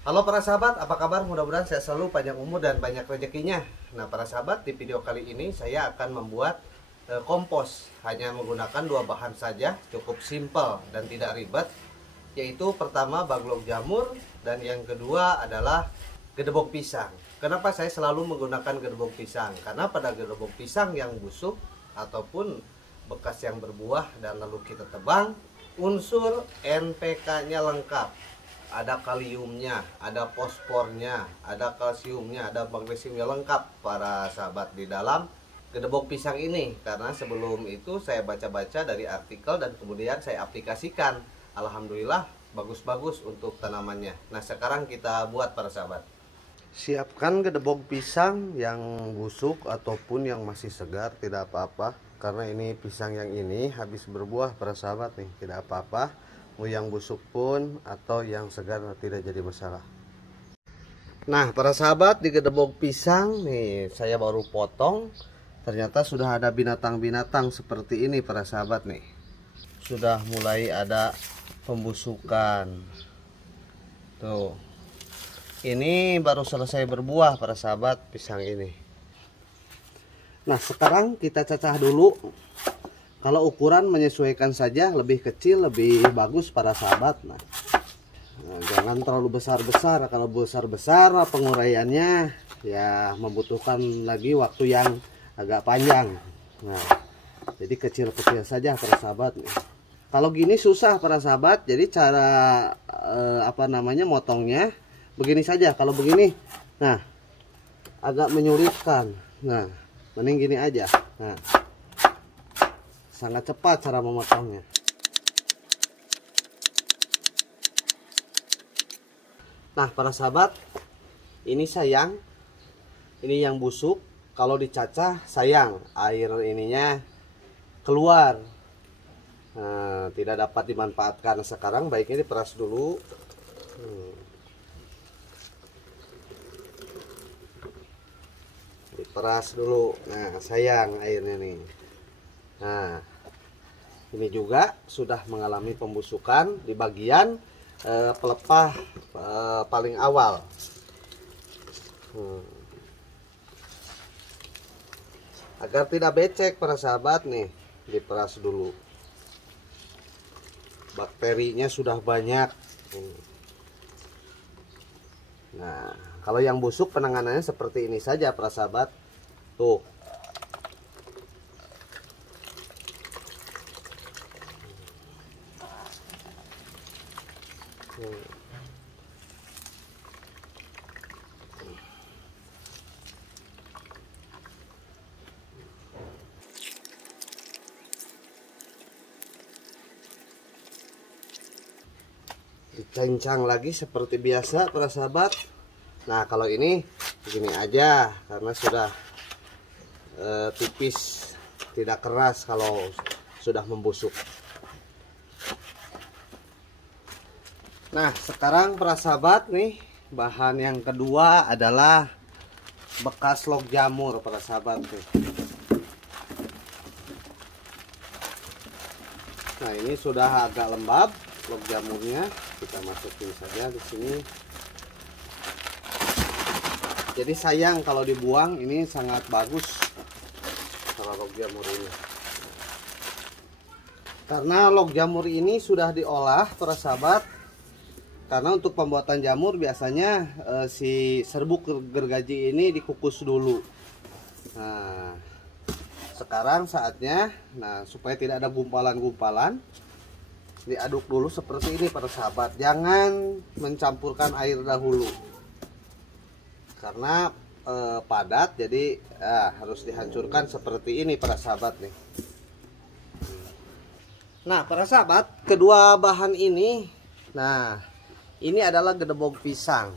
Halo para sahabat, apa kabar? Mudah-mudahan saya selalu panjang umur dan banyak rezekinya. Nah para sahabat, di video kali ini saya akan membuat kompos. Hanya menggunakan dua bahan saja, cukup simpel dan tidak ribet. Yaitu pertama baglok jamur dan yang kedua adalah gedebok pisang. Kenapa saya selalu menggunakan gedebok pisang? Karena pada gedebok pisang yang busuk ataupun bekas yang berbuah dan lalu kita tebang, unsur NPK-nya lengkap. Ada kaliumnya, ada fosfornya, ada kalsiumnya, ada magnesiumnya, lengkap para sahabat di dalam gedebok pisang ini. Karena sebelum itu saya baca-baca dari artikel dan kemudian saya aplikasikan. Alhamdulillah bagus-bagus untuk tanamannya. Nah sekarang kita buat para sahabat. Siapkan gedebok pisang yang busuk ataupun yang masih segar, tidak apa-apa. Karena ini pisang yang ini habis berbuah para sahabat nih, tidak apa-apa. Mau yang busuk pun atau yang segar tidak jadi masalah. Nah para sahabat, di gedebok pisang nih saya baru potong. Ternyata sudah ada binatang-binatang seperti ini para sahabat nih. Sudah mulai ada pembusukan. Tuh. Ini baru selesai berbuah para sahabat pisang ini. Nah sekarang kita cacah dulu. Kalau ukuran menyesuaikan saja, lebih kecil lebih bagus para sahabat. Nah, jangan terlalu besar-besar. Kalau besar-besar penguraiannya ya membutuhkan lagi waktu yang agak panjang. Nah, jadi kecil-kecil saja para sahabat. Kalau gini susah para sahabat. Jadi cara motongnya begini saja. Kalau begini, nah agak menyulitkan. Nah, mending gini aja. Nah. Sangat cepat cara memotongnya. Nah para sahabat, ini sayang, ini yang busuk. Kalau dicacah sayang, air ininya keluar. Nah, tidak dapat dimanfaatkan sekarang. Baiknya diperas dulu. Diperas dulu. Nah sayang airnya nih. Nah ini juga sudah mengalami pembusukan di bagian pelepah paling awal. Agar tidak becek para sahabat nih, diperas dulu. Bakterinya sudah banyak. Nah kalau yang busuk penanganannya seperti ini saja para sahabat. Tuh. Dicencang lagi seperti biasa para sahabat. Nah kalau ini begini aja karena sudah tipis, tidak keras kalau sudah membusuk. Nah sekarang para sahabat nih, bahan yang kedua adalah bekas log jamur para sahabat nih. Nah ini sudah agak lembab log jamurnya, kita masukin saja di sini. Jadi sayang kalau dibuang, ini sangat bagus kalau log jamur ini. Karena log jamur ini sudah diolah para sahabat. Karena untuk pembuatan jamur biasanya si serbuk gergaji ini dikukus dulu. Nah, sekarang saatnya, nah supaya tidak ada gumpalan-gumpalan, diaduk dulu seperti ini para sahabat. Jangan mencampurkan air dahulu, karena padat, jadi harus dihancurkan seperti ini para sahabat nih. Nah para sahabat, kedua bahan ini, nah ini adalah gedebok pisang.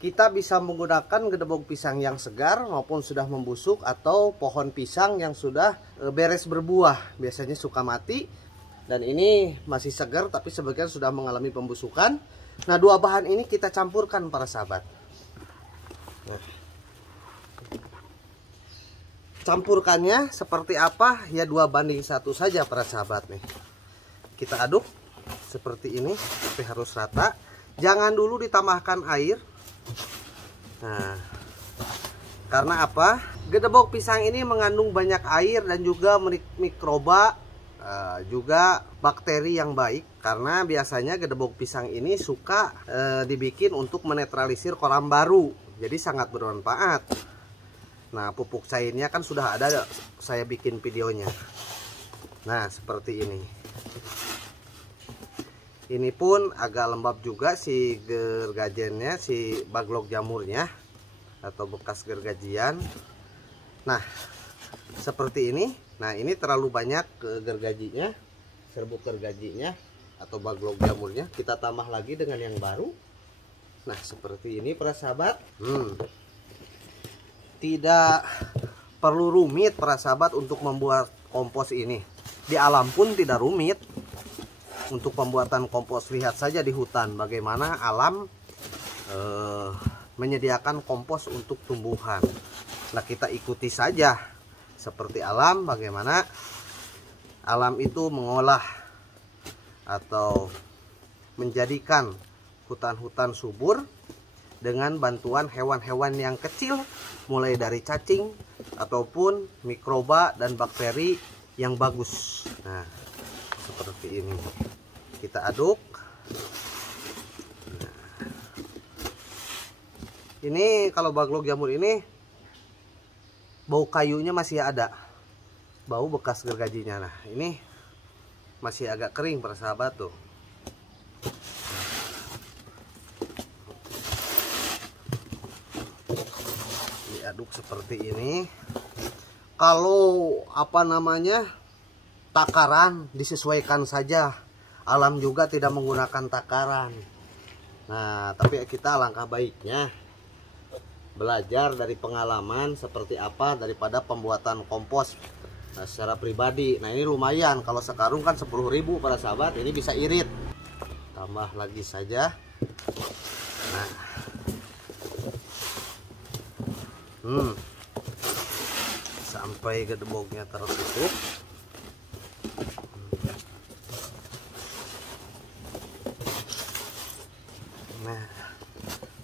Kita bisa menggunakan gedebok pisang yang segar maupun sudah membusuk, atau pohon pisang yang sudah beres berbuah. Biasanya suka mati. Dan ini masih segar tapi sebagian sudah mengalami pembusukan. Nah dua bahan ini kita campurkan para sahabat. Nah. Campurkannya seperti apa? Ya 2:1 saja para sahabat nih. Kita aduk seperti ini sampai harus rata. Jangan dulu ditambahkan air. Nah, karena apa? Gedebok pisang ini mengandung banyak air dan juga mikroba, juga bakteri yang baik. Karena biasanya gedebok pisang ini suka dibikin untuk menetralisir kolam baru. Jadi sangat bermanfaat. Nah, pupuk cairnya kan sudah ada, saya bikin videonya. Nah, seperti ini. Ini pun agak lembab juga si gergajiannya, si baglok jamurnya atau bekas gergajian. Nah, seperti ini. Nah, ini terlalu banyak gergajinya, serbuk gergajinya atau baglok jamurnya. Kita tambah lagi dengan yang baru. Nah, seperti ini para sahabat. Tidak perlu rumit para sahabat untuk membuat kompos ini. Di alam pun tidak rumit. Untuk pembuatan kompos, lihat saja di hutan bagaimana alam menyediakan kompos untuk tumbuhan. Nah, kita ikuti saja seperti alam, bagaimana alam itu mengolah atau menjadikan hutan-hutan subur dengan bantuan hewan-hewan yang kecil, mulai dari cacing ataupun mikroba dan bakteri yang bagus. Nah, seperti ini. Kita aduk. Nah, ini kalau baglok jamur ini bau kayunya masih ada, bau bekas gergajinya. Nah, ini masih agak kering para sahabat tuh. Diaduk seperti ini. Kalau apa namanya, takaran disesuaikan saja. Alam juga tidak menggunakan takaran. Nah, tapi kita alangkah baiknya belajar dari pengalaman seperti apa daripada pembuatan kompos secara pribadi. Nah, ini lumayan. Kalau sekarung kan 10.000 para sahabat, ini bisa irit. Tambah lagi saja. Nah, sampai gedeboknya tertutup. Nah,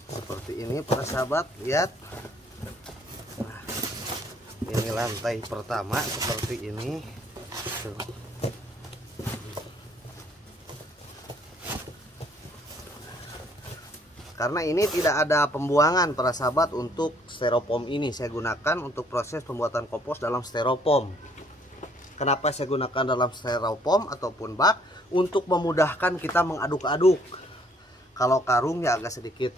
seperti ini para sahabat, lihat. Nah, ini lantai pertama seperti ini. Tuh. Karena ini tidak ada pembuangan para sahabat untuk styrofoam ini. Saya gunakan untuk proses pembuatan kompos dalam styrofoam. Kenapa saya gunakan dalam styrofoam ataupun bak? Untuk memudahkan kita mengaduk-aduk. Kalau karung ya agak sedikit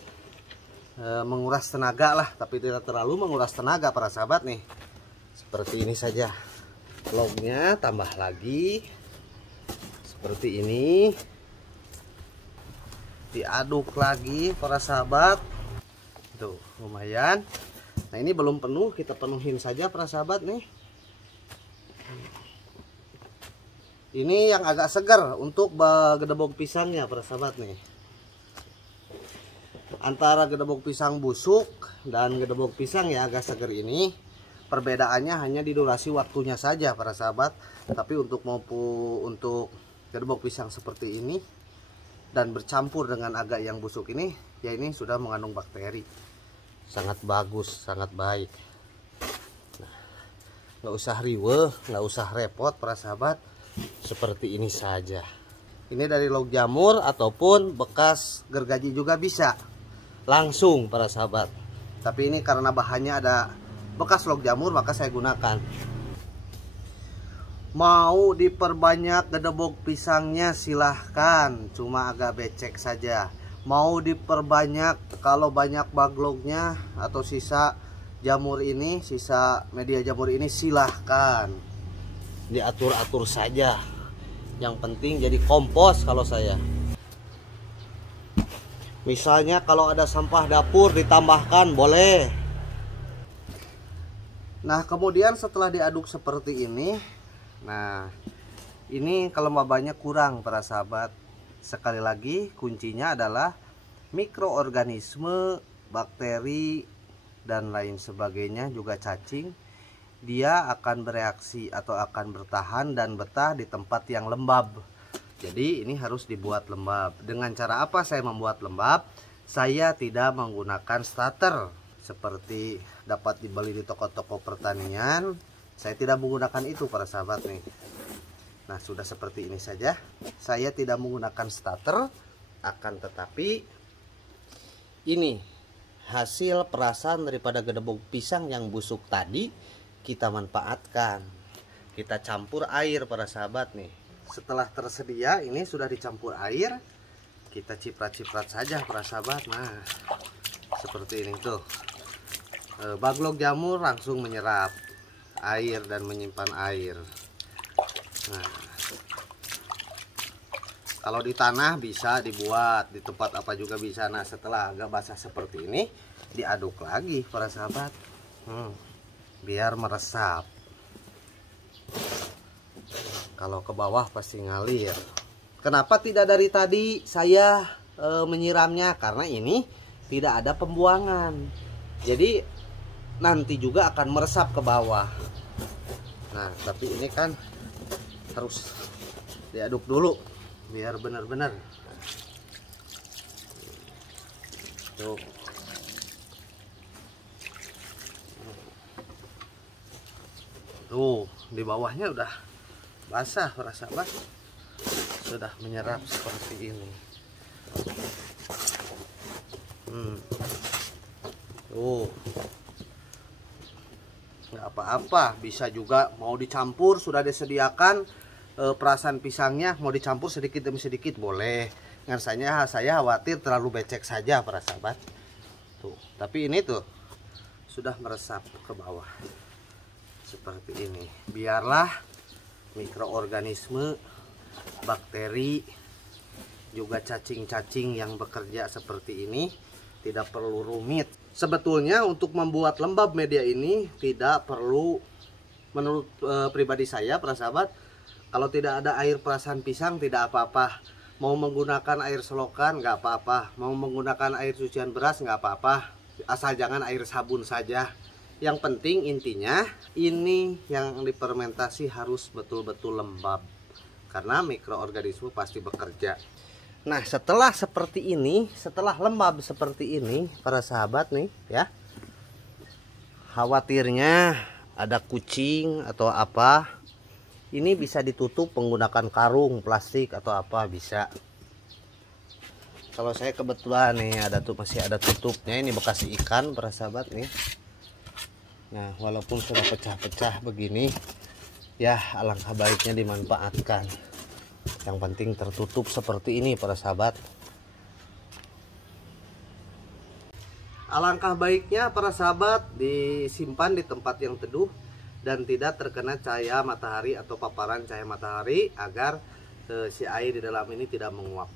menguras tenaga lah, tapi tidak terlalu menguras tenaga para sahabat nih. Seperti ini saja. Lognya tambah lagi. Seperti ini. Diaduk lagi para sahabat. Tuh, lumayan. Nah, ini belum penuh, kita penuhin saja para sahabat nih. Ini yang agak segar untuk gedebok pisangnya para sahabat nih. Antara gedebok pisang busuk dan gedebok pisang ya agak segar ini, perbedaannya hanya di durasi waktunya saja para sahabat. Tapi untuk gedebok pisang seperti ini dan bercampur dengan agak yang busuk ini, ya ini sudah mengandung bakteri. Sangat bagus, sangat baik. Nah, nggak usah riweh, nggak usah repot para sahabat. Seperti ini saja. Ini dari log jamur ataupun bekas gergaji juga bisa. Langsung para sahabat. Tapi ini karena bahannya ada bekas log jamur, maka saya gunakan. Mau diperbanyak gedebok pisangnya silahkan, cuma agak becek saja. Mau diperbanyak kalau banyak bagloknya atau sisa jamur ini, sisa media jamur ini, silahkan. Diatur-atur saja. Yang penting jadi kompos kalau saya. Misalnya kalau ada sampah dapur ditambahkan boleh. Nah, kemudian setelah diaduk seperti ini, nah ini kelembabannya kurang para sahabat. Sekali lagi kuncinya adalah mikroorganisme, bakteri dan lain sebagainya, juga cacing. Dia akan bereaksi atau akan bertahan dan betah di tempat yang lembab. Jadi ini harus dibuat lembab. Dengan cara apa saya membuat lembab? Saya tidak menggunakan starter seperti dapat dibeli di toko-toko pertanian. Saya tidak menggunakan itu para sahabat nih. Nah, sudah seperti ini saja. Saya tidak menggunakan starter, akan tetapi ini hasil perasan daripada gedebuk pisang yang busuk tadi kita manfaatkan. Kita campur air para sahabat nih. Setelah tersedia ini sudah dicampur air, kita ciprat-ciprat saja para sahabat. Nah, seperti ini tuh. Baglok jamur langsung menyerap air dan menyimpan air. Nah, kalau di tanah bisa dibuat, di tempat apa juga bisa. Nah, setelah agak basah seperti ini, diaduk lagi para sahabat, biar meresap. Kalau ke bawah pasti ngalir. Kenapa tidak dari tadi saya menyiramnya? Karena ini tidak ada pembuangan. Jadi nanti juga akan meresap ke bawah. Nah, tapi ini kan harus diaduk dulu biar benar-benar. Tuh. Tuh, di bawahnya udah basah para sahabat, sudah menyerap seperti ini. Tuh, nggak apa-apa, bisa juga mau dicampur, sudah disediakan perasan pisangnya, mau dicampur sedikit demi sedikit boleh. Saya khawatir terlalu becek saja para sahabat. Tuh, tapi ini tuh sudah meresap ke bawah seperti ini. Biarlah mikroorganisme, bakteri, juga cacing-cacing yang bekerja seperti ini, tidak perlu rumit. Sebetulnya untuk membuat lembab media ini tidak perlu, menurut pribadi saya para sahabat, kalau tidak ada air perasan pisang tidak apa-apa. Mau menggunakan air selokan nggak apa-apa, mau menggunakan air cucian beras nggak apa-apa, asal jangan air sabun saja. Yang penting intinya ini yang difermentasi harus betul-betul lembab, karena mikroorganisme pasti bekerja. Nah, setelah seperti ini, setelah lembab seperti ini para sahabat nih ya, khawatirnya ada kucing atau apa, ini bisa ditutup menggunakan karung plastik atau apa bisa. Kalau saya kebetulan nih masih ada tutupnya, ini bekas ikan para sahabat nih. Nah, walaupun sudah pecah-pecah begini, ya alangkah baiknya dimanfaatkan. Yang penting tertutup seperti ini para sahabat. Alangkah baiknya para sahabat disimpan di tempat yang teduh dan tidak terkena cahaya matahari atau paparan cahaya matahari, agar si air di dalam ini tidak menguap.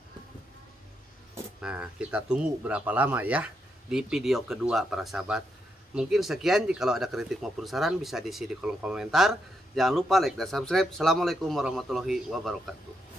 Nah, kita tunggu berapa lama ya di video kedua para sahabat. Mungkin sekian, jika ada kritik maupun saran bisa diisi di kolom komentar. Jangan lupa like dan subscribe. Assalamualaikum warahmatullahi wabarakatuh.